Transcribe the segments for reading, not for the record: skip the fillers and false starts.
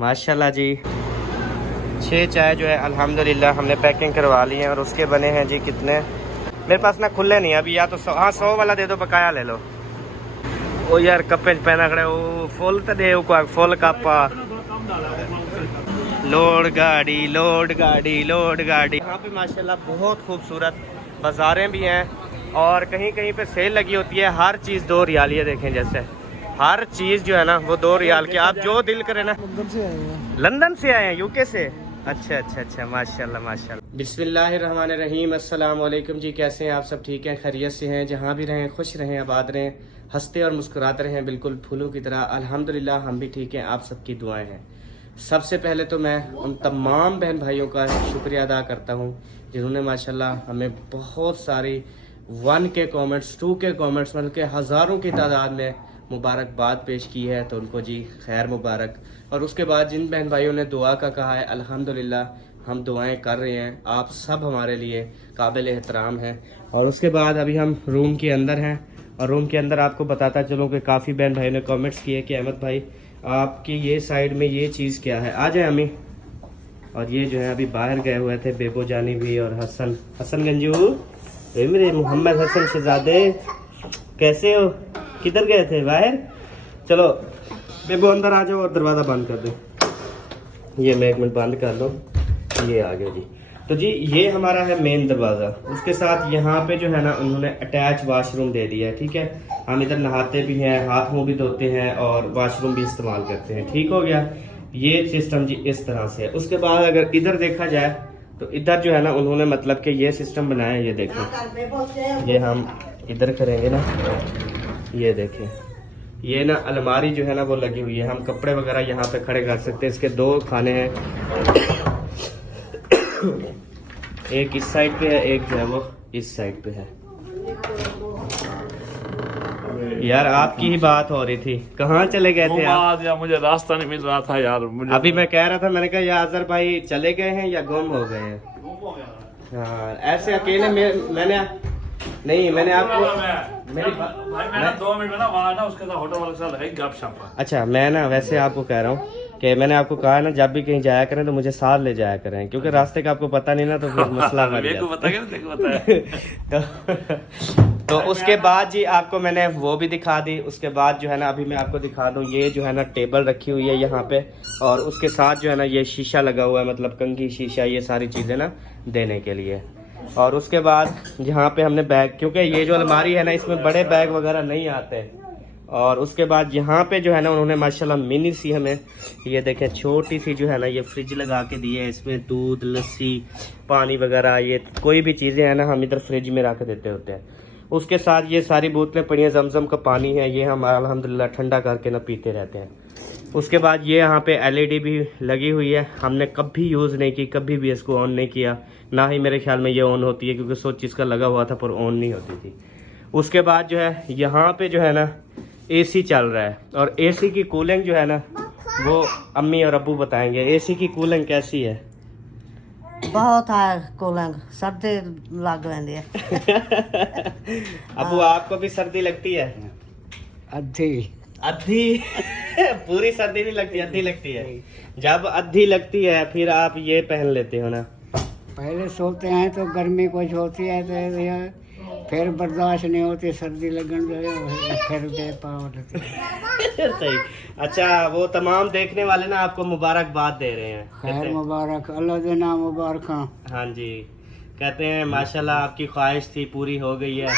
माशाल्लाह जी। 6 चाय जो है अल्हम्दुलिल्लाह हमने पैकिंग करवा ली है और उसके बने हैं जी कितने, मेरे पास ना खुले नहीं अभी, या तो 100 वाला दे दो, बकाया ले लो। ओ यार कपे पहना खड़े वो फुल तो दे फुल कप। लोड गाड़ी लोड गाड़ी लोड गाड़ी। यहाँ पे माशाल्लाह बहुत खूबसूरत बाज़ारें भी हैं और कहीं कहीं पे सेल लगी होती है। हर चीज़ 2 रियाल, ये देखें जैसे हर चीज़ जो है ना वो 2 रियाल की, आप जो दिल करे ना। लंदन से आए हैं, यूके से? अच्छा अच्छा अच्छा, माशाल्लाह माशाल्लाह। बिस्मिल्लाहिर्रहमानिर्रहीम, अस्सलाम वालेकुम जी। कैसे हैं आप सब? ठीक हैं, खैरियत से हैं? जहाँ भी रहें खुश रहें, आबाद रहें, हंसते और मुस्कुराते रहें, बिल्कुल फूलों की तरह। अल्हम्दुलिल्लाह हम भी ठीक हैं, आप सबकी दुआएं हैं। सबसे पहले तो मैं उन तमाम बहन भाइयों का शुक्रिया अदा करता हूँ जिन्होंने माशाल्लाह हमें बहुत सारी 1 के कमेंट्स, 2 के कमेंट्स, बल्कि हज़ारों की तादाद में मुबारकबाद पेश की है, तो उनको जी खैर मुबारक। और उसके बाद जिन बहन भाइयों ने दुआ का कहा है, अल्हम्दुलिल्लाह हम दुआएं कर रहे हैं, आप सब हमारे लिए काबिल एहतराम हैं। और उसके बाद अभी हम रूम के अंदर हैं और रूम के अंदर आपको बताता चलूँ कि काफ़ी बहन भाइयों ने कमेंट्स किए कि अहमद भाई आपकी ये साइड में ये चीज़ क्या है। आ जाए अम्मी। और ये जो है अभी बाहर गए हुए थे बेबो जानी भी और हसन गंजू, मेरे मोहम्मद हसन शहजादे, कैसे हो? किधर गए थे? बाहर। चलो बेबो अंदर आ जाओ और दरवाज़ा बंद कर दो। ये मैं 1 मिनट बंद कर लो। ये आ गया जी। तो जी ये हमारा है मेन दरवाज़ा। उसके साथ यहाँ पे जो है ना उन्होंने अटैच वाशरूम दे दिया है, ठीक है। हम इधर नहाते भी हैं, हाथ मुँह भी धोते हैं और वाशरूम भी इस्तेमाल करते हैं, ठीक हो गया। ये सिस्टम जी इस तरह से है। उसके बाद अगर इधर देखा जाए तो इधर जो है ना उन्होंने मतलब कि ये सिस्टम बनाया है। ये देखें, ये हम इधर करेंगे ना, ये देखें, ये ना अलमारी जो है ना वो लगी हुई है, हम कपड़े वगैरह यहाँ पे खड़े कर सकते हैं। इसके 2 खाने हैं, एक इस साइड पे है, एक जो है वो इस साइड पे है। यार आपकी ही बात हो रही थी, कहाँ चले गए थे आप? यार मुझे रास्ता नहीं मिल रहा था यार, मुझे अभी मैं कह रहा था, मैंने कहा यार अजहर भाई चले गए हैं या गुम हो गए हैं। हाँ ऐसे अकेले मैंने आपको मेरी मैं 2 मिनट में ना वहाँ ना उसके साथ होटल वाले के साथ लगी गपशप। अच्छा मैं ना वैसे आपको कह रहा हूँ कि मैंने आपको कहा ना जब भी कहीं जाया करें तो मुझे साथ ले जाया करें, क्योंकि रास्ते का आपको पता नहीं ना तो फिर मसला बन जाता। तो उसके बाद जी आपको मैंने वो भी दिखा दी। उसके बाद जो है ना अभी मैं आपको दिखा दूँ, ये जो है ना टेबल रखी हुई है यहाँ पे और उसके साथ जो है ना ये शीशा लगा हुआ है, मतलब कंघी शीशा, ये सारी चीज़ें ना देने के लिए। और उसके बाद यहाँ पे हमने बैग, क्योंकि ये जो अलमारी है ना इसमें बड़े बैग वगैरह नहीं आते। और उसके बाद यहाँ पे जो है ना उन्होंने माशाल्लाह मिनी सी हमें ये देखें छोटी सी जो है ना ये फ्रिज लगा के दी है। इसमें दूध, लस्सी, पानी वगैरह, ये कोई भी चीज़ें हैं ना हम इधर फ्रिज में रख देते होते हैं। उसके साथ ये सारी बोतलें पड़ी हैं, जमजम का पानी है, ये हम अल्हम्दुलिल्लाह ठंडा करके ना पीते रहते हैं। उसके बाद ये यहाँ पे LED भी लगी हुई है, हमने कभी यूज़ नहीं की, कभी भी इसको ऑन नहीं किया, ना ही मेरे ख्याल में ये ऑन होती है, क्योंकि सोच चीज़ का लगा हुआ था पर ऑन नहीं होती थी। उसके बाद जो है यहाँ पे जो है ना AC चल रहा है और AC की कूलिंग जो है ना वो अम्मी और अब्बू बताएंगे। AC की कूलिंग कैसी है? बहुत है कूलिंग, सर्दी लग रही है। अब्बू आपको भी सर्दी लगती है? अद्धी अद्धी पूरी सर्दी नहीं लगती, अद्धी लगती है। जब अद्धी लगती है फिर आप ये पहन लेते हो ना? पहले सोते हैं तो गर्मी कुछ होती है तो फिर बर्दाश्त नहीं होती, सर्दी लगन फिर सही। अच्छा वो तमाम देखने वाले ना आपको मुबारकबाद दे रहे हैं। खैर मुबारक, अल्लाह देना मुबारक। हाँ जी, कहते हैं माशाल्लाह आपकी ख्वाहिश थी पूरी हो गई है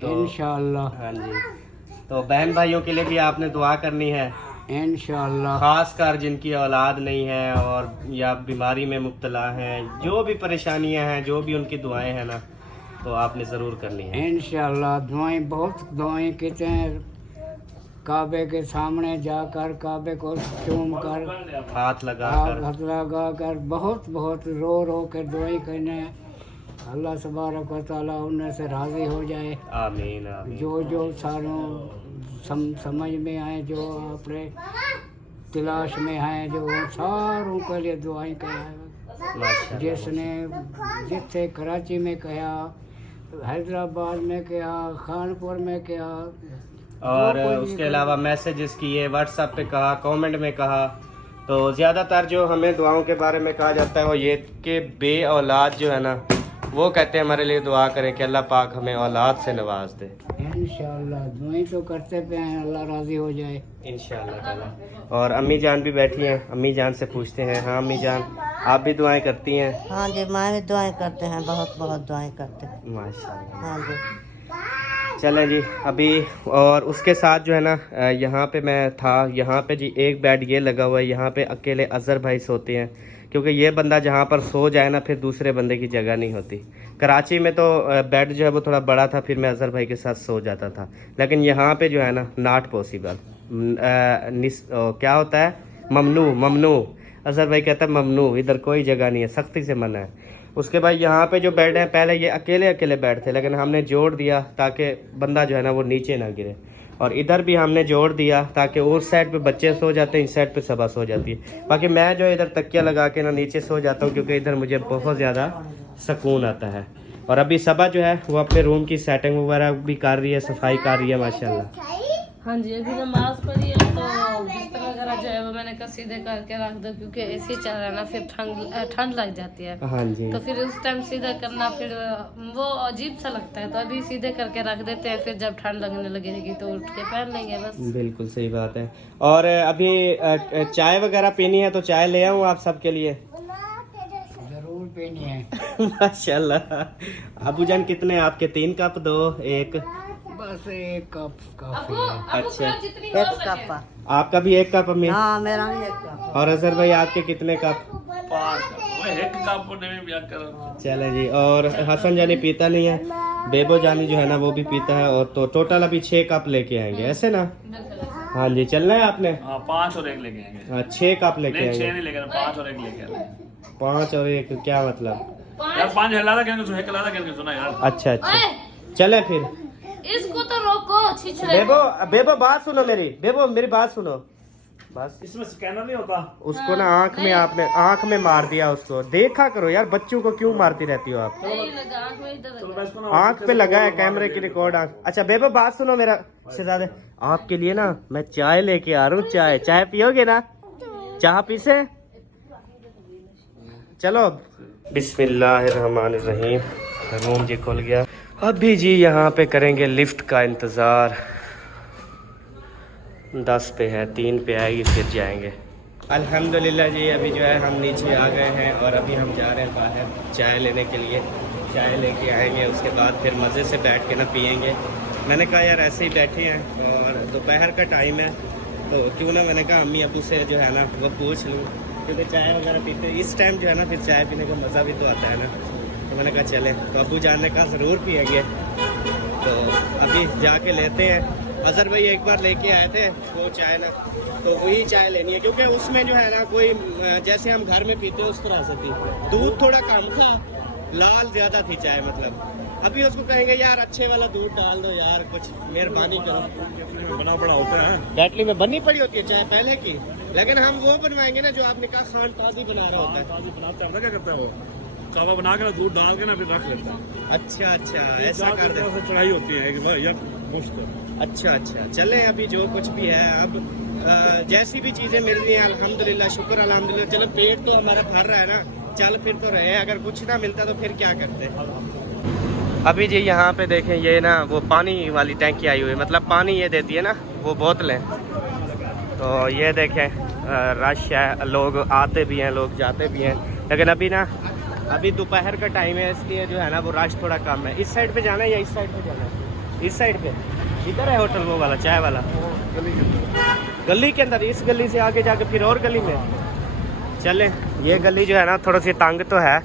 तो इंशाअल्लाह। हाँ जी, तो बहन भाइयों के लिए भी आपने दुआ करनी है इंशाअल्लाह, खास कर जिनकी औलाद नहीं है और या बीमारी में मुब्तला हैं, जो भी परेशानियां हैं, जो भी उनकी दुआएं हैं ना तो आपने ज़रूर करनी है इंशाअल्लाह। दुआएं बहुत दुआएं कहते हैं, काबे के सामने जाकर काबे को चूम कर हाथ लगा कर बहुत बहुत रो रो कर दुआएं करने, अल्लाह तबारक व तआला उनसे से राज़ी हो जाए। आमीन आमीन। जो सारों समझ में आए, जो अपने तलाश में आए, जो सारों के लिए दुआएं करें। जिसने जिथे कराची में कहा, हैदराबाद में कहा, खानपुर में कहा, और उसके अलावा मैसेजेस किए, व्हाट्सएप पे कहा, कमेंट में कहा, तो तो ज़्यादातर जो हमें दुआओं के बारे में कहा जाता है वो ये कि बे औलाद जो है ना, वो कहते हैं हमारे लिए दुआ करें कि अल्लाह पाक हमें औलाद से नवाज दे। इंशाअल्लाह दुआएं तो करते पे हैं, अल्लाह राजी हो जाए इंशाअल्लाह ताला। और अम्मी जान भी बैठी हैं, अम्मी जान से पूछते हैं। हाँ अम्मी जान, आप भी दुआएं करती हैं? हाँ जी, मैं भी दुआएं करते हैं, बहुत बहुत दुआएं करते हैं। माशाल्लाह। हाँ जी। चलें जी अभी, और उसके साथ जो है ना यहाँ पे मैं था, यहाँ पे जी एक बेड ये लगा हुआ है, यहाँ पे अकेले अजहर भाई सोते हैं, क्योंकि ये बंदा जहाँ पर सो जाए ना फिर दूसरे बंदे की जगह नहीं होती। कराची में तो बेड जो है वो थोड़ा बड़ा था, फिर मैं अजहर भाई के साथ सो जाता था, लेकिन यहाँ पे जो है ना नॉट पॉसिबल। क्या होता है, ममनू, ममनू। अजहर भाई कहता है ममनू, इधर कोई जगह नहीं है, सख्ती से मना है। उसके बाद यहाँ पे जो बेड है, पहले ये अकेले अकेले बेड थे, लेकिन हमने जोड़ दिया ताकि बंदा जो है ना वो नीचे ना गिरे। और इधर भी हमने जोड़ दिया ताकि उस साइड पे बच्चे सो जाते हैं, इस साइड पे सबा सो जाती है। बाकी मैं जो इधर तकिया लगा के ना नीचे सो जाता हूँ, क्योंकि इधर मुझे बहुत ज़्यादा सुकून आता है। और अभी सबा जो है वो अपने रूम की सेटिंग वगैरह भी कर रही है, सफाई कर रही है माशाल्लाह। हाँ जी, अभी नमाज पढ़ी है तो बिस्तर वगैरह जो है वो मैंने कहा सीधे करके रख दो, क्योंकि एसी चल रहा है ना, फिर ठंड लग जाती है। हाँ जी। तो फिर उस टाइम सीधा करना फिर वो अजीब सा लगता है, तो अभी सीधे करके रख देते हैं, फिर जब ठंड लगने लगेगी तो उठ के पहन लेंगे बस। बिल्कुल सही बात है। और अभी चाय वगैरह पीनी है तो चाय ले आऊँ आप सबके लिए? जरूर पीनी है। माशाल्लाह। अबू जान कितने आपके? 3 कप दो, एक? बस एक कप काफी है। अच्छा, एक कप। आपका भी 1 कप अम्मी? हाँ, मेरा भी एक कप। और अजहर भाई आपके कितने कप? 5 वो एक कप को नहीं भी कर। चले जी। और हसन जानी पीता नहीं है, बेबो जानी जो है ना वो भी पीता है, और तो टोटल अभी 6 कप लेके आएंगे, ऐसे ना? हाँ जी। चलना है आपने? हाँ 5 और 1 लेके आएंगे। हाँ 6 कप लेके नहीं 6 आएंगे। नहीं लेके 5 और 1 लेके आएंगे। 5 और 1 क्या मतलब? यार 5 हिला था क्योंकि सुहेक हिला था क्योंकि सुना यार। अच्छा अच्छा, चले फिर। इसको तो रोको, छिछले। बेबो, बेबो बात सुनो मेरी, बेबो मेरी बात सुनो बस। इसमें स्कैनर नहीं होता? उसको ना आंख में, आपने आंख में मार दिया उसको। देखा करो यार, बच्चों को क्यों मारती रहती हो आप? नहीं लगा, आँख में इधर लगा। आंख पे लगा है कैमरे की रिकॉर्ड आंख। अच्छा बेबो बात सुनो मेरा शहजादे, आपके लिए ना मैं चाय लेके आ रहा हूँ। चाय, चाय पियोगे ना? चाय पी से? चलो। बिस्मिल्लाहिर्रहमानिर्रहीम। रूम जी खुल गया। अभी जी यहाँ पे करेंगे लिफ्ट का इंतज़ार। 10 पे है, 3 पे आएगी फिर जाएंगे। अल्हम्दुलिल्लाह जी अभी जो है हम नीचे आ गए हैं, और अभी हम जा रहे हैं बाहर चाय लेने के लिए। चाय लेके आएंगे, उसके बाद फिर मज़े से बैठ के ना पियेंगे। मैंने कहा यार ऐसे ही बैठे हैं और दोपहर का टाइम है, तो क्यों ना, मैंने कहा अम्मी अबू से जो है ना वो पूछ लूँ, क्योंकि चाय वगैरह पीते इस टाइम जो है ना फिर चाय पीने का मज़ा भी तो आता है ना। तो मैंने कहा चले, तो अबू जानने का ज़रूर पिएंगे, तो अभी जाके लेते हैं। अजहर भाई एक बार लेके आए थे वो चाय ना, तो वही चाय लेनी है, क्योंकि उसमें जो है ना कोई जैसे हम घर में पीते हैं उस तरह से थी। दूध थोड़ा कम था, लाल ज़्यादा थी चाय मतलब। अभी उसको कहेंगे यार अच्छे वाला दूध डाल दो यार, कुछ मेहरबानी करो। बना पड़ा होता है, बैटरी में बननी पड़ी होती है चाय पहले की, लेकिन हम वो बनवाएंगे ना जो आपने कहा खान ताज़ी बना रहा होता है। ताज़ी बनाते हैं, क्या करता है वो कावा बना के ना दूध डाल के ना फिर रख लेता है। अच्छा अच्छा, ऐसा कर दे। चढ़ाई होती है यार मुश्त। अच्छा अच्छा, चले अभी जो कुछ भी है, अब जैसी भी चीज़ें मिल रही हैं अल्हम्दुलिल्लाह, शुक्र अल्हम्दुलिल्लाह। चलो पेट तो हमारा भर रहा है ना, चल फिर तो रहे। अगर कुछ ना मिलता तो फिर क्या करते। अभी जी यहाँ पे देखें, ये ना वो पानी वाली टैंकी आई हुई है, मतलब पानी ये देती है ना वो बोतलें। तो ये देखें रश है, लोग आते भी हैं लोग जाते भी हैं, लेकिन अभी ना अभी दोपहर का टाइम है, इसलिए जो है ना वो रश थोड़ा कम है। इस साइड पे जाना है या इस साइड पे जाना है? इस साइड पे। इधर है होटल वो वाला चाय वाला, गली के अंदर। इस गली से आगे जाके फिर और गली में चले। ये गली जो है ना थोड़ा सी तंग तो है,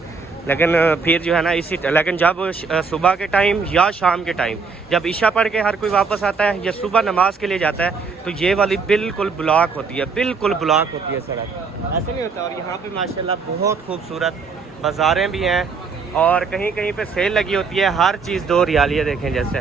लेकिन फिर जो है ना लेकिन जब सुबह के टाइम या शाम के टाइम जब ईशा पढ़ के हर कोई वापस आता है या सुबह नमाज के लिए जाता है, तो ये वाली बिल्कुल ब्लॉक होती है, बिल्कुल ब्लॉक होती है सड़क, ऐसे नहीं होता। और यहाँ पे माशाल्लाह बहुत खूबसूरत बाज़ारें भी हैं, और कहीं कहीं पे सेल लगी होती है। हर चीज़ 2 रियाल, ये देखें जैसे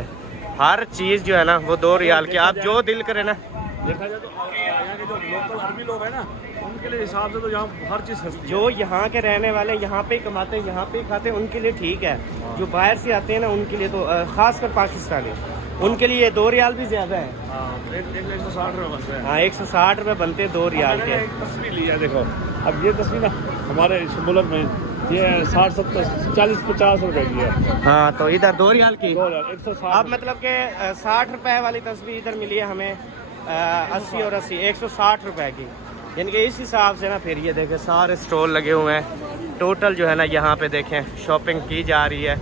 हर चीज़ जो है ना वो 2 रियाल की, आप जो दिल करे ना। देखा जाए तो यहाँ के जो लोकल अरबी लोग हैं ना, उनके लिए हिसाब से तो यहाँ हर चीज़ सस्ती है। जो यहाँ के रहने वाले यहाँ पे ही कमाते हैं, यहाँ पे ही खाते हैं, उनके लिए ठीक है। जो बाहर से आते हैं ना उनके लिए तो खासकर पाकिस्तानी, उनके लिए 2 रियाल भी ज़्यादा है। हाँ, एक 160 रुपये बनते हैं। हाँ 160 रुपये बनते हैं 2 रियाल के। एक तस्वीर लिया देखो, अब ये तस्वीर ना हमारे इस मुल्क में ये 60-70 40-50 रुपए की है। हाँ तो इधर 2 रियाल की। 160। अब मतलब के 60 रुपए वाली तस्वीर इधर मिली है हमें 80 और 80 160 रुपए की। यानी कि इस हिसाब से ना फिर ये देखें सारे स्टॉल लगे हुए हैं। टोटल जो है ना यहाँ पे देखें शॉपिंग की जा रही है।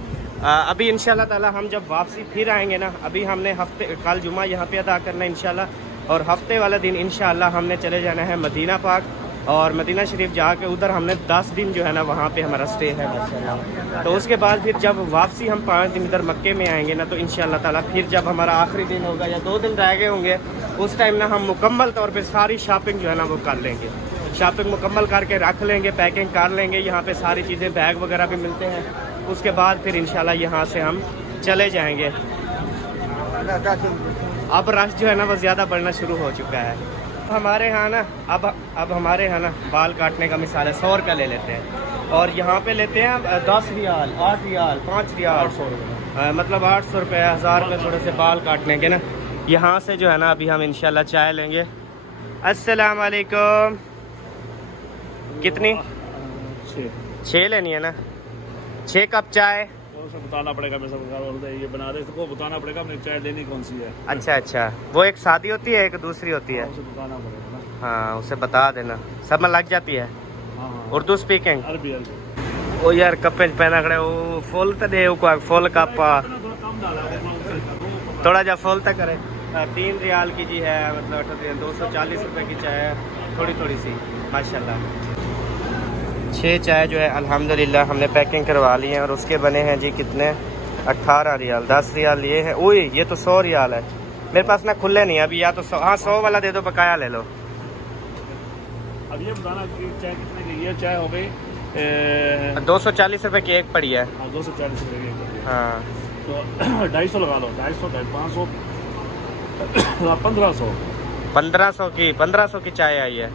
अभी इंशाल्लाह ताला हम जब वापसी फिर आएंगे ना, अभी हमने हफ्ते कल जुमा यहाँ पे अदा करना है इंशाल्लाह, और हफ्ते वाला दिन इंशाल्लाह हमने चले जाना है मदीना पाक, और मदीना शरीफ जाके उधर हमने 10 दिन जो है ना वहाँ पे हमारा स्टे है माशाल्लाह। तो उसके बाद फिर जब वापसी हम 5 दिन इधर मक्के में आएंगे ना, तो इंशाल्लाह ताला फिर जब हमारा आखिरी दिन होगा या 2 दिन रह गए होंगे, उस टाइम ना हम मुकम्मल तौर पे सारी शॉपिंग जो है ना वो कर लेंगे। शॉपिंग मुकम्मल करके रख लेंगे, पैकिंग कर लेंगे। यहाँ पे सारी चीज़ें बैग वगैरह भी मिलते हैं। उसके बाद फिर इंशाल्लाह यहाँ से हम चले जाएंगे। अब रश जो है ना वो ज़्यादा बढ़ना शुरू हो चुका है हमारे यहाँ ना। अब हमारे यहाँ ना बाल काटने का मिसाल है 100 रुपया ले लेते हैं, और यहाँ पे लेते हैं 10 रियाल, 8 रियाल, 5 रियाल, 800 रुपये, मतलब 800 रुपये, 1000 रुपये थोड़े से बाल काटने के ना। यहाँ से जो है ना अभी हम इंशाल्लाह चाय लेंगे। अस्सलाम वालेकुम। कितनी? 6 लेनी है ना। 6 कप चाय। तो बताना पड़ेगा, मैं सब ये बना रहे इसको बताना पड़ेगा अपनी चाय लेनी कौन सी है। अच्छा, वो एक सादी होती है, एक दूसरी होती है। उसे बताना पड़ेगा ना। हाँ उसे बता देना, सब में लग जाती है। हाँ। उर्दू स्पीकिंग। अरबी। ओ यार कपड़े पहना खड़े वो फुल तो दे को फुल कप थोड़ा जा फुल तक करे। 3 रियाल की जी है, मतलब 240 रुपए की चाय है, थोड़ी थोड़ी सी माशाल्लाह। 6 चाय जो है अल्हम्दुलिल्लाह हमने पैकिंग करवा ली है, और उसके बने हैं जी कितने 18 रियाल। 10 रियाल ये है। ओए ये तो 100 रियाल है मेरे पास ना, खुले नहीं अभी। या तो 100, हाँ 100 वाला दे दो, बकाया ले लो। अब ये बताना कि चाय कितने की? ये चाय हो गई 240 रुपए की एक पड़ी है। 240 रुपये की। हाँ तो 250 लगा लो, 250, 500, 1500। 1500 की चाय आई है।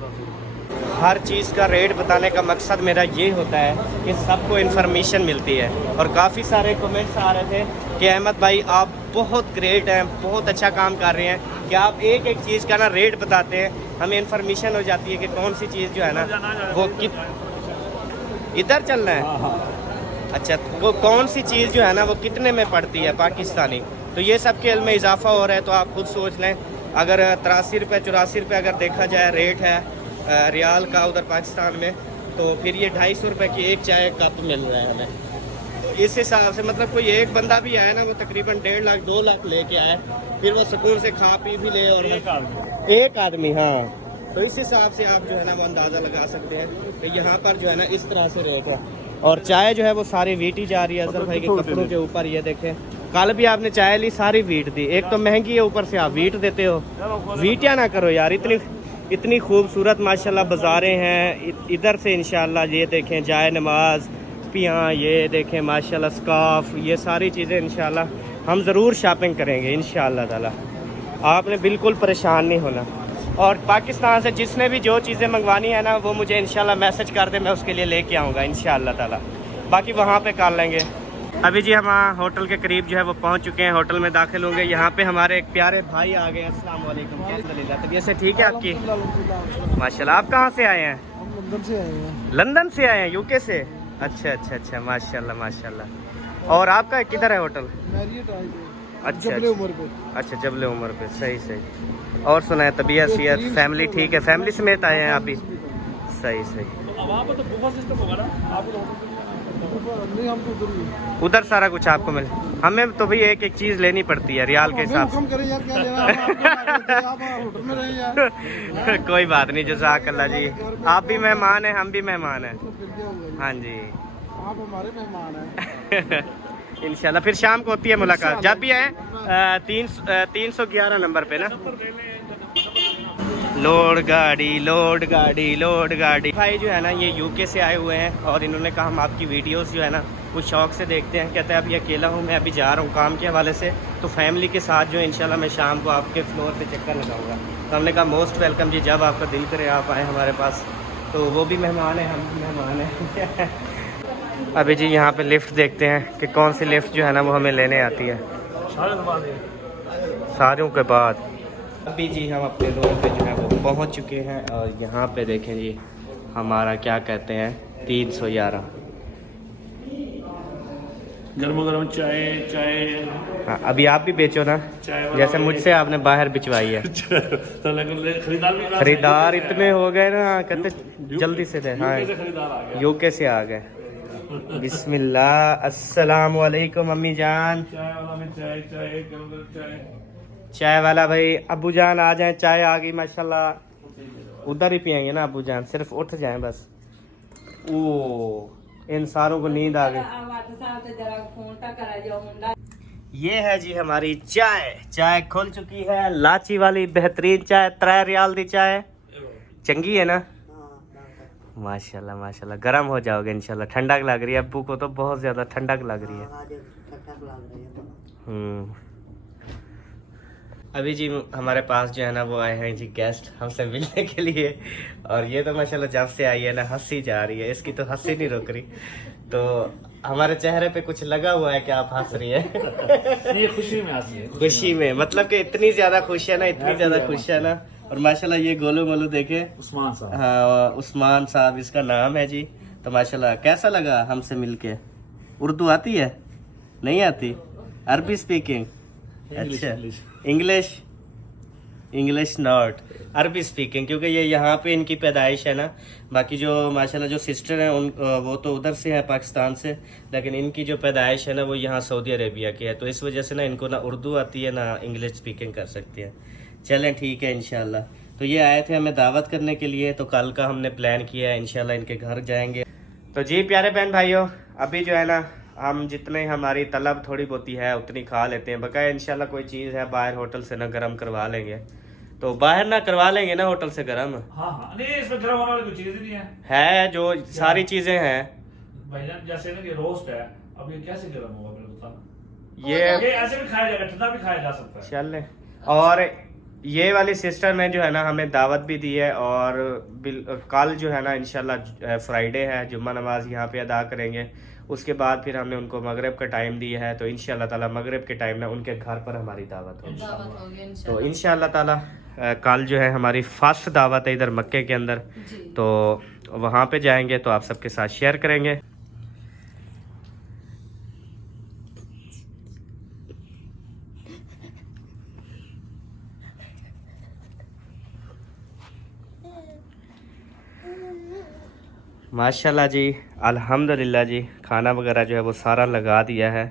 हर चीज़ का रेट बताने का मकसद मेरा ये होता है कि सबको इन्फॉर्मेशन मिलती है। और काफ़ी सारे कमेंट्स आ रहे थे कि अहमद भाई आप बहुत ग्रेट हैं, बहुत अच्छा काम कर रहे हैं कि आप एक एक चीज़ का ना रेट बताते हैं, हमें इन्फॉर्मेशन हो जाती है कि कौन सी चीज़ जो है ना वो इधर चलना है। अच्छा वो कौन सी चीज़ जो है ना वो कितने में पड़ती है पाकिस्तानी। तो ये सब के इल्म में इजाफा हो रहा है। तो आप खुद सोच लें, अगर 83 रुपये 84 रुपये अगर देखा जाए रेट है रियाल का उधर पाकिस्तान में, तो फिर ये 250 रुपये की एक चाय कप मिल रहा है हमें। तो इस हिसाब से मतलब कोई एक बंदा भी आए ना वो तकरीबन 1.5 लाख 2 लाख लेके आए, फिर वो सुकून से खा पी भी ले। और एक आदमी हाँ। तो इस हिसाब से आप जो है ना वो अंदाज़ा लगा सकते हैं कि यहाँ पर जो है ना इस तरह से रेट है। और चाय जो है वो सारी वीट ही जा रही है अजहर भाई के कपड़ों के ऊपर। ये देखें कल भी आपने चाय ली सारी वीट दी। एक तो महंगी है, ऊपर से आप वीट देते हो। वीट या ना करो यार, इतनी खूबसूरत माशाल्लाह बाज़ारें हैं इधर से। इंशाल्लाह ये देखें जाए नमाज पियाँ, ये देखें माशाल्लाह स्काफ, ये सारी चीज़ें इंशाल्लाह हम ज़रूर शॉपिंग करेंगे इंशाल्लाह ताला। आपने बिल्कुल परेशान नहीं होना। और पाकिस्तान से जिसने भी जो चीज़ें मंगवानी है ना वो मुझे इंशाल्लाह मैसेज कर दे, मैं उसके लिए लेके आऊँगा इंशाल्लाह ताला। बाकी वहाँ पे कर लेंगे। अभी जी हम होटल के करीब जो है वो पहुँच चुके हैं, होटल में दाखिल होंगे। यहाँ पे हमारे एक प्यारे भाई आ गए। अस्सलाम वालेकुम। कैसे तबीयत से ठीक है आपकी? माशाल्लाह। आप कहाँ से आए हैं? हम लंदन से आए हैं। लंदन से आए हैं, यूके से? अच्छा माशाल्लाह माशाल्लाह। और आपका किधर है होटल? मैरियट आए थे। अच्छा जबले उमर पे। अच्छा जबले उमर पे। सही। और सुनाए तबीयत सेहत फैमिली ठीक है? फैमिली समेत आए हैं आप भी? सही। वहाँ पर तो बुफा सिस्टम होगा ना आपको? नहीं हम तो उधर ही। उधर सारा कुछ आपको मिले। हमें तो भाई एक एक चीज़ लेनी पड़ती है रियाल के हिसाब से। करें यार, क्या लेना है? आप होटल में रहे यार। कोई बात नहीं, जज़ाकल्लाह जी। आप भी मेहमान हैं, हम भी मेहमान हैं। तो फिर क्या होगा? हाँ जी आप हमारे मेहमान हैं। इंशाल्लाह फिर शाम को होती है मुलाकात। जब भी आए 311 नंबर पे ना। लोड गाड़ी भाई जो है ना ये यूके से आए हुए हैं, और इन्होंने कहा हम आपकी वीडियोस जो है ना कुछ शौक से देखते हैं। कहते हैं अभी अकेला हूँ मैं, अभी जा रहा हूँ काम के हवाले से, तो फैमिली के साथ जो है इंशाल्लाह मैं शाम को आपके फ्लोर पे चक्कर लगाऊंगा। तो हमने कहा मोस्ट वेलकम जी, जब आपका दिल करे आप आए हमारे पास। तो वो भी मेहमान है, हम भी मेहमान हैं। अभी जी यहाँ पे लिफ्ट देखते हैं कि कौन सी लिफ्ट जो है ना वो हमें लेने आती है। सारों के बाद अभी जी हम अपने रूम पे जो है वो पहुंच चुके हैं और यहाँ पे देखें जी हमारा क्या कहते हैं 311। गर्मा गर्म चाय चाय। हाँ अभी आप भी बेचो ना, चाय वाला जैसे मुझसे आपने बाहर बिचवाई है। तो खरीदार भी खरीदार इतने हो गए ना, कहते जल्दी से दे। हाँ यूके से खरीदार आ गया। यूके से आ गए। बिस्मिल्लाह, अस्सलाम वालेकुम अम्मी जान। चाय वाला में चाय चाय गर्म गर्म चाय। चाय वाला भाई अबू जान आ जाए, चाय आ गई माशाल्लाह। उधर ही पियेंगे ना अबू जान, सिर्फ उठ जाए बस। ओ इन सारों को नींद आ गई। ये है जी हमारी चाय, चाय खुल चुकी है, लाची वाली बेहतरीन चाय, 3 रियाल दी चाय। चंगी है ना? माशाल्लाह माशाल्लाह। गर्म हो जाओगे इंशाल्लाह। ठंडक लग रही है अब्बू को तो, बहुत ज्यादा ठंडक लग रही है। अभी जी हमारे पास जो है ना वो आए हैं जी गेस्ट हमसे मिलने के लिए, और ये तो माशाल्लाह जब से आई है ना हंसी जा रही है, इसकी तो हंसी नहीं रुक रही। तो हमारे चेहरे पे कुछ लगा हुआ है कि आप हंस रही है? ये खुशी में हंसी है। खुशी में, मतलब कि इतनी ज्यादा खुश है ना, इतनी ज्यादा खुश है ना। और माशाल्लाह ये गोलू मोलू देखे, उस्मान साहब। हाँ उस्मान साहब इसका नाम है जी। तो माशाल्लाह कैसा लगा हमसे मिलके? उर्दू आती है? नहीं आती? अरबी स्पीकिंग? अच्छा इंग्लिश नॉट, अरबी स्पीकिंग, क्योंकि ये यहाँ पे इनकी पैदाइश है ना। बाकी जो माशाल्लाह जो सिस्टर हैं उन वो तो उधर से है पाकिस्तान से, लेकिन इनकी जो पैदाइश है ना वो यहाँ सऊदी अरेबिया की है। तो इस वजह से ना इनको ना उर्दू आती है ना इंग्लिश स्पीकिंग कर सकती है। चलें ठीक है इंशाल्लाह। तो ये आए थे हमें दावत करने के लिए, तो कल का हमने प्लान किया है इंशाल्लाह इनके घर जाएंगे। तो जी प्यारे बहन भाइयों, अभी जो है ना हम जितने हमारी तलब थोड़ी बहुती है उतनी खा लेते हैं। बकाया इंशाल्लाह कोई चीज़ है बाहर होटल से ना गर्म करवा लेंगे, तो बाहर ना करवा लेंगे ना होटल से गर्म। हाँ हाँ, नहीं इसमें गर्म होने वाली कोई चीज ही नहीं है जो सारी चीज़ें हैं भाईजान। जैसे ना कि रोस्ट है, अब ये कैसे गर्म होगा मेरे बताना। ये ऐसे भी खाया जाएगा, ठंडा भी खाया जा सकता है। चल। और ये वाली सिस्टर ने जो है ना हमें दावत भी दी है, और कल जो है ना इंशाल्लाह फ्राइडे है, जुम्मा नमाज यहाँ पे अदा करेंगे। उसके बाद फिर हमने उनको मगरिब का टाइम दिया है, तो इंशाल्लाह ताला मगरिब के टाइम ना उनके घर पर हमारी दावत होगी। तो इंशाल्लाह ताला कल जो है हमारी फर्स्ट दावत है इधर मक्के के अंदर, तो वहाँ पे जाएंगे तो आप सबके साथ शेयर करेंगे। माशाल्लाह जी, अल्हम्दुलिल्लाह जी, खाना वगैरह जो है वो सारा लगा दिया है।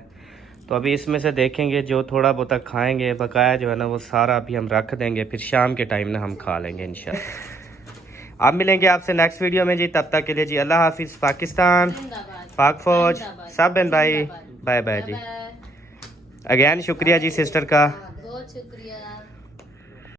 तो अभी इसमें से देखेंगे जो थोड़ा बहुत खाएंगे, बकाया जो है ना वो सारा अभी हम रख देंगे, फिर शाम के टाइम ना हम खा लेंगे इंशाल्लाह। अब मिलेंगे आपसे नेक्स्ट वीडियो में जी, तब तक के लिए जी अल्लाह हाफिज़। पाकिस्तान, पाक फौज, सब बहन भाई, बाय बाय जी। अगेन शुक्रिया जी सिस्टर का, बहुत शुक्रिया।